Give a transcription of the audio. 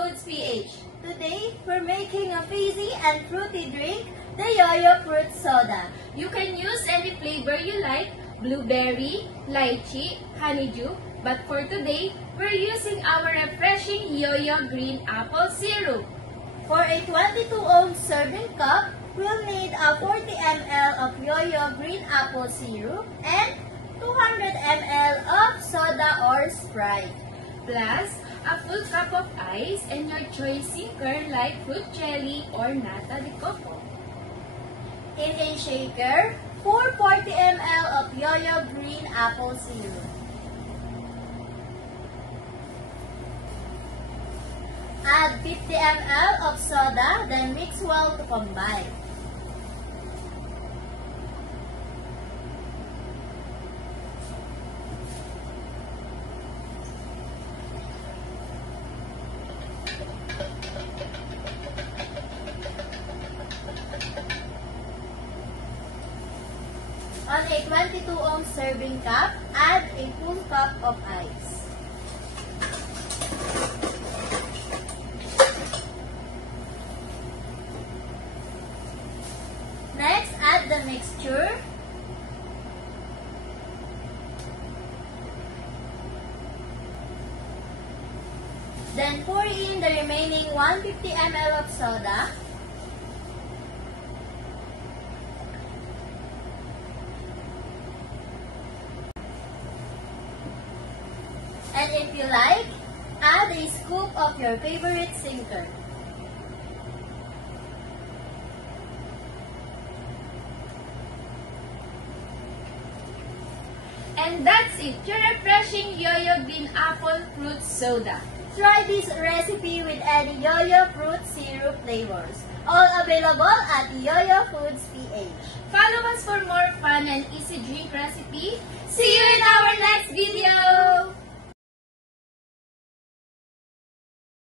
Foods PH. Today, we're making a fizzy and fruity drink, the Yoyo Fruit Soda. You can use any flavor you like, blueberry, lychee, honeydew, but for today, we're using our refreshing Yoyo Green Apple Syrup. For a 22-ounce serving cup, we'll need a 40 ml of Yoyo Green Apple Syrup and 200 ml of soda or Sprite. Plus, a full cup of ice and your choice shaker like fruit jelly or nata de coco. In a shaker, pour 40 ml of Yoyo Green Apple Syrup. Add 50 ml of soda, then mix well to combine. On a 22-ounce serving cup, add a full cup of ice. Next, add the mixture. Then pour in the remaining 150 ml of soda. And if you like, add a scoop of your favorite shaker. And that's it, your refreshing Yoyo Green Apple Fruit Soda. Try this recipe with any Yoyo fruit syrup flavors. All available at Yoyo Foods PH. Follow us for more fun and easy drink recipe. See you in our next video!